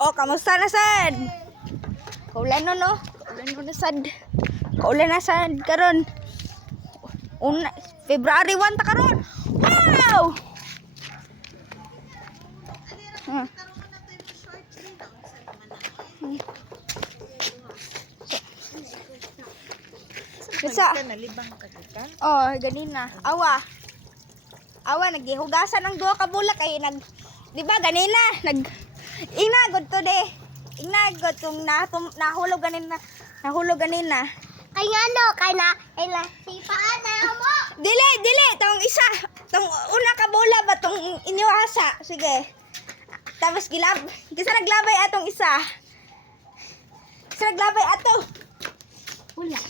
Oh, kamusta na sad? Kaulan no? Kaulan no na sad. Kaulan na sad karon. February 1 ta karon. Wow! Bisa. Nalibang ka kita. Oh, ganina. Awa naghihugasan ang duha ka bulak kay di ba ganina inagod to de. Inagod tong nahulog ganina. Kay ano, kay na sipaan na mo. Dili, tong isa. Tong una ka bola ba tong inyo asa. Sige. Tapos kisa naglabay atong isa. Kisa naglabay ato. Wala.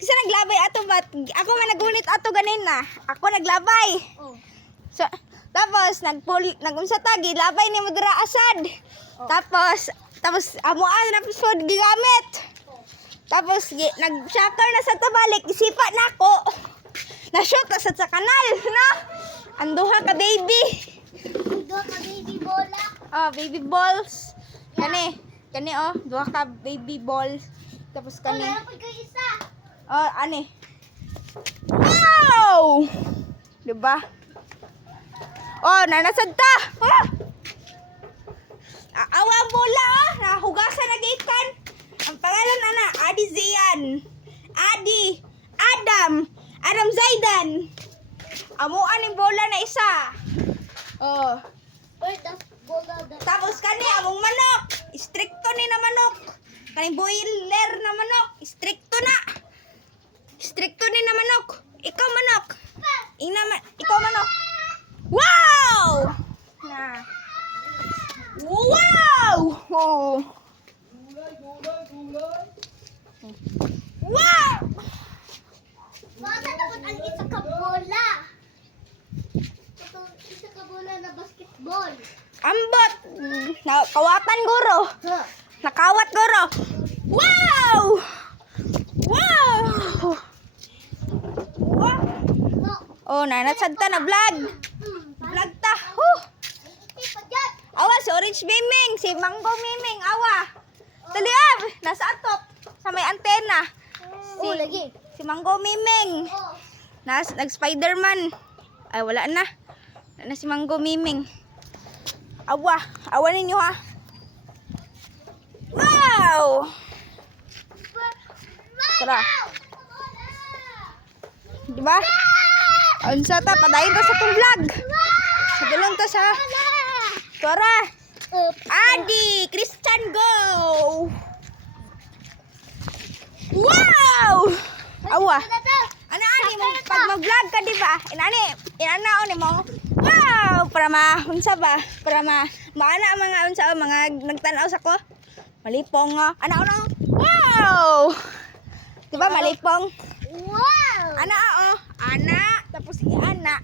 Kisa naglabay ato ba? Ako man nagunit ato ganina. Ako naglabay. Oh. So, tapos nagunsa ta gilabay ni mo dira asad. Oh. Tapos amuan na episode gigamit. Tapos nag-shocker na sa tabalik, isipa na ako. Na-shoot na sa kanal, no? Anduha ka baby. Duha ka baby bola. Oh, baby balls. Kani oh, duha ka baby balls. Tapos kani. Wala pa kay isa. Oh, ani. Wow! Diba? Oh, nanasad ta. Oh! Awa ang bola, oh. Nahugasan na gikan. Ang pangalan ana, Adi Zian. Adam Zaidan. Amuan yung bola na isa. Oh. Wait, bola da. Tapos kani among manok. Istrikto ni na manok. Kani boiler na manok. Istrikto ni na manok. Ikaw manok. Ikaw manok. Wow! Na. Wow! Oh. Wow! Bata dapat ang isa ka bola. Ito isa ka bola na basketball. Ambot. Nakawatan guro. Ha. Nakawat guro. Wow! Wow! Wow! No. Oh, nanasad ta na vlog. Vlog ta. Iti pa dyan. Awa si Orange Miming, si Mango Miming, awa. Taliab, nasa atop sa may antena. Oh, lagi. Si Mango Miming. Oh. Nag-Spider-Man. Ay, wala na. Wala na si Mango Miming. Awa ninyo ha. Wow! Tara. Diba? Unsa ta, padayon ta sa itong vlog. Sadulong ta sa... Tara. Adi, Christian, go! Wow! Awa. Ano ani mo pag mag-vlog ka di ba? Inana ni mo. Wow, para unsa ba? Para maana ang mga unsa mga nagtanaw sa ko. Malipong nga. Ana. Wow! Di ba malipong? Wow. Ana tapos ana.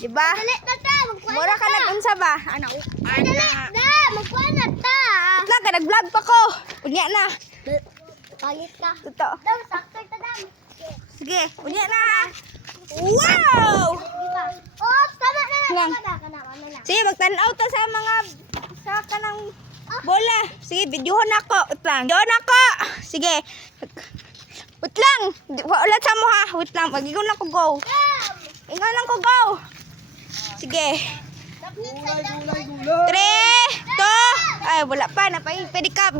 Di ba? Dali na ta, magkuha Mura ka nag-unsa ba? Ana. Dali na, magkuha na ta. Vlog ka nag-vlog pa ko. Unya na. Pangit ka. Totoo. Daw, sakto ta dam. Sige, unya na. Wow! Diba? Oh, tama na. Lang. Kana. Sige, magtanaw ta sa kanang bola. Sige, videohon ako. Videohon ako. Sige. Wait lang. Ulat sa mo ha. Wait lang. Mag-igon na ko go. Ingon lang ko go. Sige. 3, 2. Ay, wala pa. Pedicab.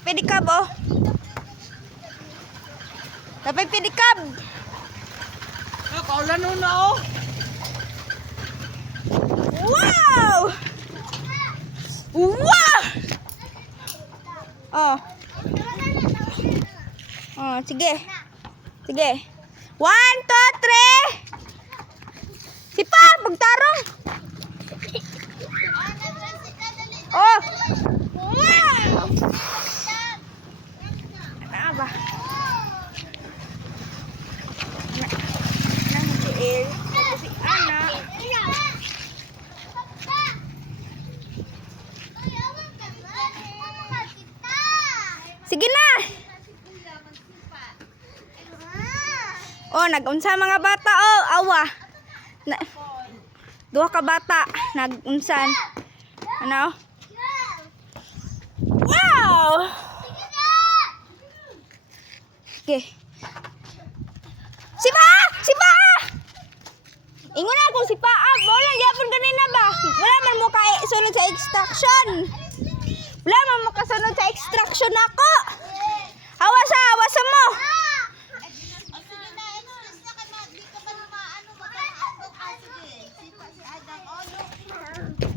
Pedicab, oh. Napay pedicab. Kaulan nun na oh. Wow! Wow! Oh. Oh, sige. 1, 2, 3. Sipa, pagtarong. Oh. Wow! Ano ba? Si Ana. Sige na. Oh, nag-unsa mga bata oh, awa. Duha ka bata nag-unsan. Ano? Wow! Okay. Si Pa! Si Pa! Ingon ako si Pa. Wala gyapon kanina ba? Wala man mo kay sunod sa extraction. Wala man mo kasunod sa extraction ako. Awas mo.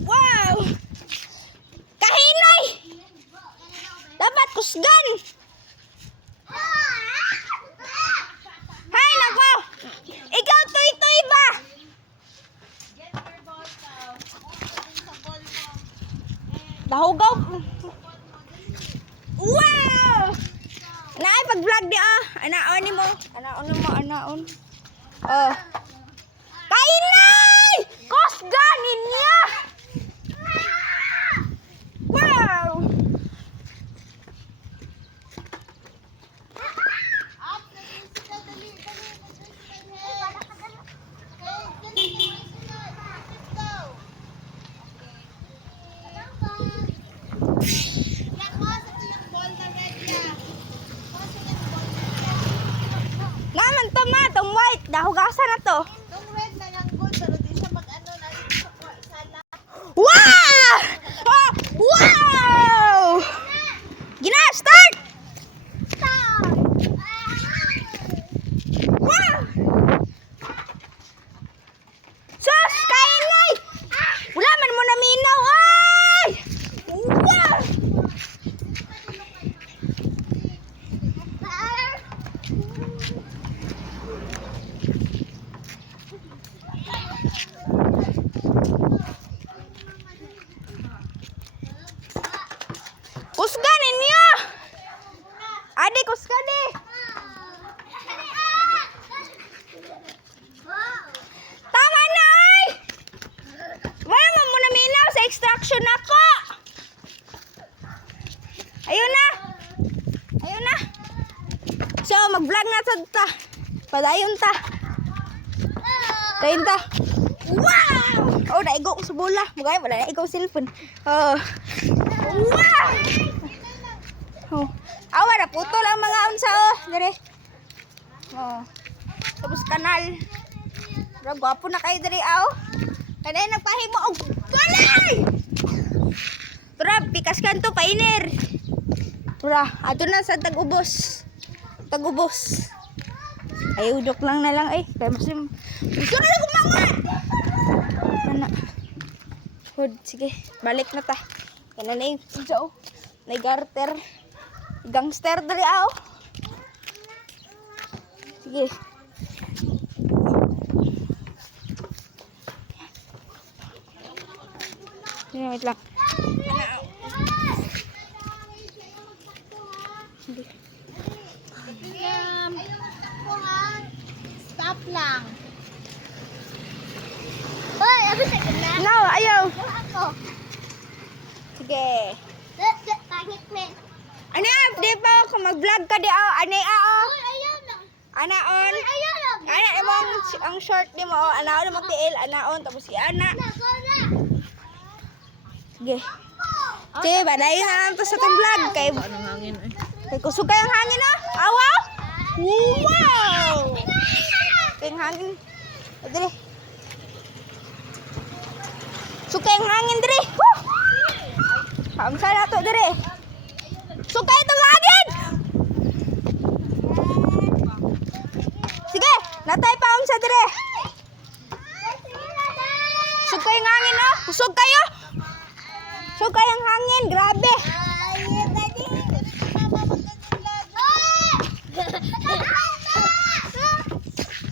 Wow! Kahinay! Dapat kusgan! Hay, nako! Ikaw tuy-tuy ba? Dahugaw! Wow! Naay pag-vlog di Anaon ni mo. Anaon. Oh. Kainay! Kusgan niya! Wow! Naman to ma, tong white. Dahugasan na to. Itong red na lang gold, pero di siya mag-ano na sana. Wow! Oh, wow! Gina, start! Wow! Sus, kainay! Wala man mo naminaw, ay! Wow! Kusgan ninyo! Adi, kusgan di! Tama na ay! Wala man mo naminaw sa extraction ako! Ayun na! So, mag-vlog na ta. Padayon ta. Dayon ta. Wow! Oh, naigo ko sa bola. Mugay, wala naigo sa cellphone. Oh. Wow! Oh. Awa na puto lang mga unsa oh. Dire. Oh. Tapos kanal. Bro, gwapo na kayo dire aw. Kanay nagpahimo og galay. Tura, pikas kan to painer. Tura, ato na sa tag-ubos. Ay, udok lang na lang ay. Kaya mas gusto na lang kumangat. Ana. Hod, sige. Balik na ta. Kana na yung pidyo. Na garter. Gangster dali aw. Sige. Wait lang. Stop lang. Hoy, abi sa kana. No, ayaw. Ako. Sige. Pangit men. Ano, di pa ako mag-vlog ka di aw. Ano aw. Hoy, ayaw na. Anaon. Ayaw na. Ana imong ang short ni mo. Anaon mo tiil. Anaon tapos si Ana. Sige. Sige, balayin na lang to sa tong vlog. Kay Anong hangin eh? Kay kusog kayang hangin ah. Awaw. Wow. Kayang hangin. Dere. Sukay ang hangin dere. Woo! Paamsa na to dere. Sukay itong hangin. Sige, natay paamsa dere. Sukay ang hangin ah. Kusog kayo. Sukay ang hangin. Grabe.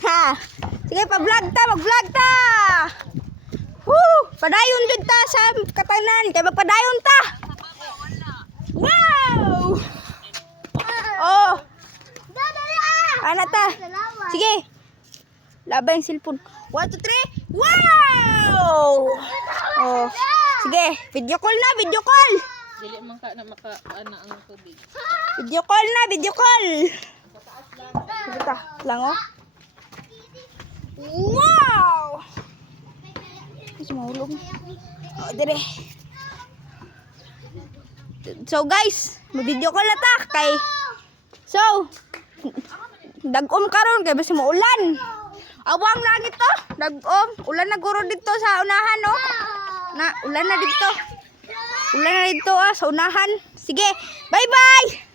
Ha. Sige, pa-vlog ta, mag-vlog ta. Woo! Padayon jud ta sa katanan, kay magpadayon ta. Wow! Oh, ana ta. Sige. Labay ang cellphone. 1 2 3. Wow! Oh. Sige, video call na, video call. Dili man ka na maka-ana ang tubig. Video call na, video call. Sige ta, lang oh. Wow! Mas mahulog. Oh, dire. So guys, mag-video ko lata kay so dagom karon kay basi maulan. Awang langit to, dagom. Ulan na guro dito sa unahan no. Na ulan na dito. Ulan na dito sa unahan. Sige, bye-bye.